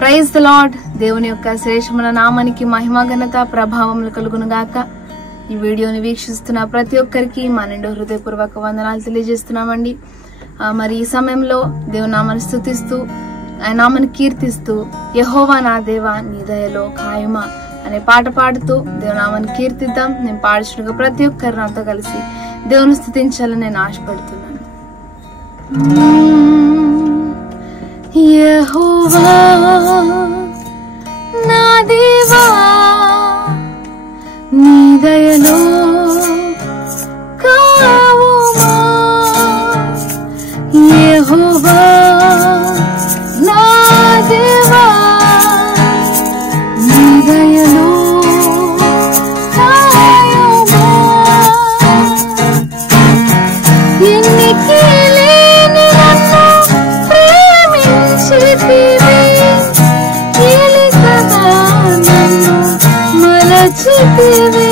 Praise the lord. దేవుని యొక్క శ్రేష్టమైన నామానికి మహిమ ఘనత ప్రభావములు కలుగును గాక. ఈ వీడియోని వీక్షిస్తున్న ప్రతి ఒక్కరికి మా నిండు హృదయపూర్వక వందనాలు తెలియజేస్తున్నామండి. మరి ఈ సమయంలో దేవుని నామాన్ని స్తుతిస్తూ ఆయన నామాన్ని కీర్తిస్తూ యెహోవా నా దేవా నీ దయలో ఖాయమా అనే పాట పాడుతూ దేవుని నామాన్ని కీర్తిద్దాం. నేను పాడుచుండగా ప్రతి ఒక్కరు నాతో కలిసి దేవుని స్తుతించాలని నేను ఆశపడుతున్నాను. యెహోవా నా దేవా నీ దయలో ఖాయమా, యెహోవా నా దేవా నీ దయలో ఖాయమా. ఎన్నికే లేని నన్ను ప్రేమించితివి, ఏలికగా నన్ను మలచితివి.